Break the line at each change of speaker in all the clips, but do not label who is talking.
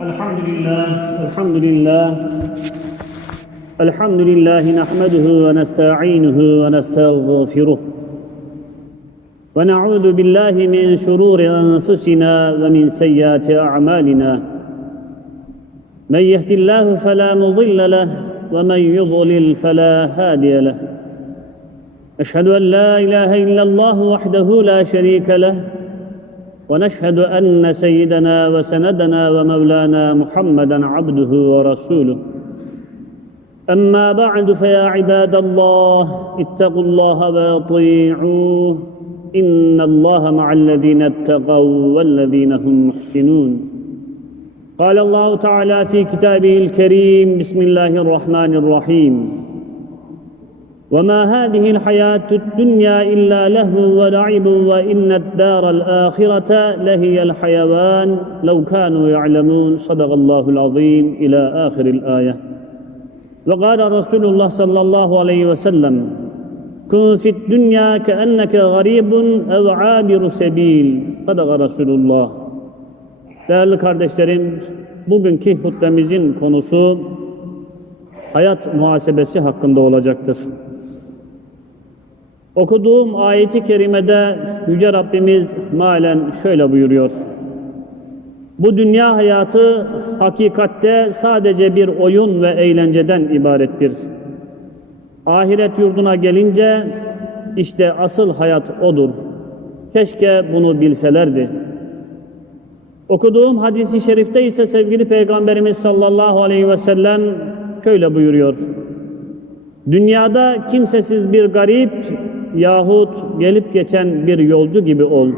الحمد لله. الحمد لله. الحمد لله نحمده ونستعينه ونستغفره. ونعوذ بالله من شرور أنفسنا ومن سيئات أعمالنا. من يهد الله فلا مضل له ومن يضلل فلا هادي له. أشهد أن لا إله إلا الله وحده لا شريك له. ونشهد أن سيدنا وسندنا ومولانا محمدا عبده ورسوله. أما بعد فيا عباد الله اتقوا الله وأطيعوه. إن الله مع الذين اتقوا والذين هم محسنون. قال الله تعالى في كتابه الكريم بسم الله الرحمن الرحيم. وما هذه الحياة الدنيا إلا لهو ولعب وإن الدار الآخرة لهي الحيوان لو كانوا يعلمون صدق الله العظيم إلى آخر الآية. وقال رسول الله صلى الله عليه وسلم كن في الدنيا كأنك غريب أو عابر سبيل. صدق رسول الله. Değerli kardeşlerim, bugünkü hutbemizin konusu hayat muhasebesi hakkında olacaktır. Okuduğum ayeti kerimede Yüce Rabbimiz malen şöyle buyuruyor. Bu dünya hayatı hakikatte sadece bir oyun ve eğlenceden ibarettir. Ahiret yurduna gelince işte asıl hayat odur. Keşke bunu bilselerdi. Okuduğum hadisi şerifte ise sevgili Peygamberimiz sallallahu aleyhi ve sellem şöyle buyuruyor. Dünyada kimsesiz bir garip yahut gelip geçen bir yolcu gibi ol.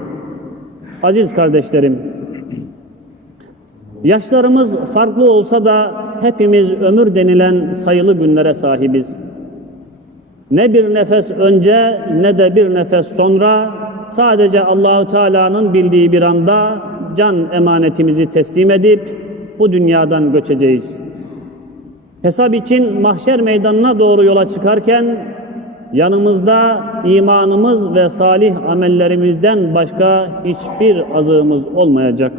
Aziz kardeşlerim, yaşlarımız farklı olsa da hepimiz ömür denilen sayılı günlere sahibiz. Ne bir nefes önce ne de bir nefes sonra sadece Allahu Teala'nın bildiği bir anda can emanetimizi teslim edip bu dünyadan göçeceğiz. Hesap için mahşer meydanına doğru yola çıkarken yanımızda imanımız ve salih amellerimizden başka hiçbir azığımız olmayacak.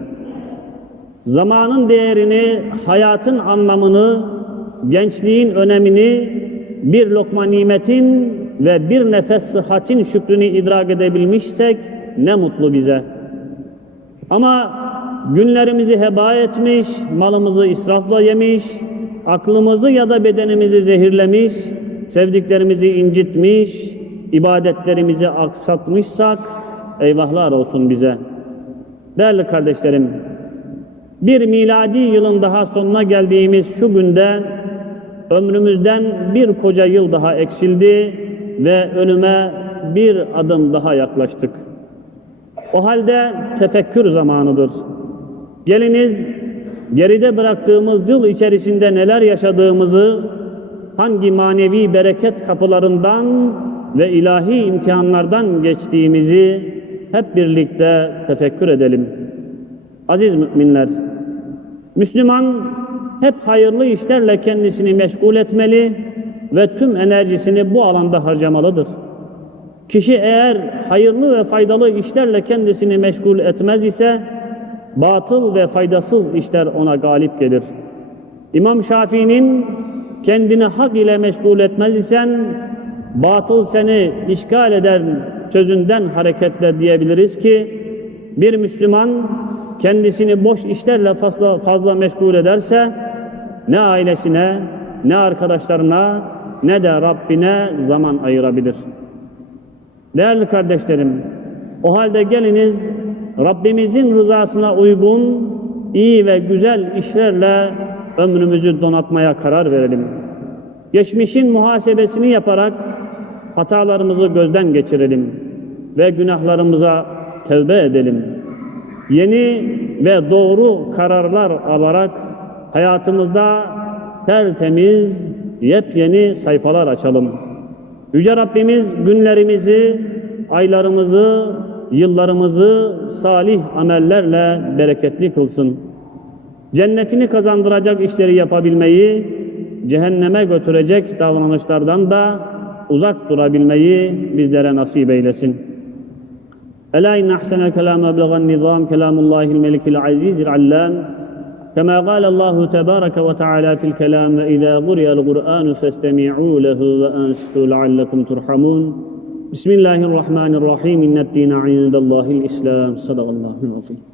Zamanın değerini, hayatın anlamını, gençliğin önemini, bir lokma nimetin ve bir nefes sıhhatin şükrünü idrak edebilmişsek ne mutlu bize. Ama günlerimizi heba etmiş, malımızı israfla yemiş, aklımızı ya da bedenimizi zehirlemiş, sevdiklerimizi incitmiş, ibadetlerimizi aksatmışsak eyvahlar olsun bize. Değerli kardeşlerim, bir miladi yılın daha sonuna geldiğimiz şu günde ömrümüzden bir koca yıl daha eksildi ve önüme bir adım daha yaklaştık. O halde tefekkür zamanıdır. Geliniz geride bıraktığımız yıl içerisinde neler yaşadığımızı, hangi manevi bereket kapılarından ve ilahi imtihanlardan geçtiğimizi hep birlikte tefekkür edelim. Aziz müminler, Müslüman hep hayırlı işlerle kendisini meşgul etmeli ve tüm enerjisini bu alanda harcamalıdır. Kişi eğer hayırlı ve faydalı işlerle kendisini meşgul etmez ise batıl ve faydasız işler ona galip gelir. İmam Şafii'nin kendini hak ile meşgul etmez isen batıl seni işgal eder sözünden hareketle diyebiliriz ki bir Müslüman kendisini boş işlerle fazla, fazla meşgul ederse ne ailesine ne arkadaşlarına ne de Rabbine zaman ayırabilir. Değerli kardeşlerim, o halde geliniz Rabbimizin rızasına uygun iyi ve güzel işlerle ömrümüzü donatmaya karar verelim. Geçmişin muhasebesini yaparak hatalarımızı gözden geçirelim ve günahlarımıza tevbe edelim. Yeni ve doğru kararlar alarak hayatımızda tertemiz, yepyeni sayfalar açalım. Yüce Rabbimiz günlerimizi, aylarımızı, yıllarımızı salih amellerle bereketli kılsın. Cennetini kazandıracak işleri yapabilmeyi, cehenneme götürecek davranışlardan da uzak durabilmeyi bizlere nasip eylesin. Ela inne ahsene kelam eblegan nizam kelamullahil melikil azizil allam كما قال الله تبارك وتعالى في الكلام إذا قرئ القرآن فاستمعوا له وأنصتوا لعلكم ترحمون بسم الله الرحمن الرحيم إن الدين عند الله الإسلام صدق الله العظيم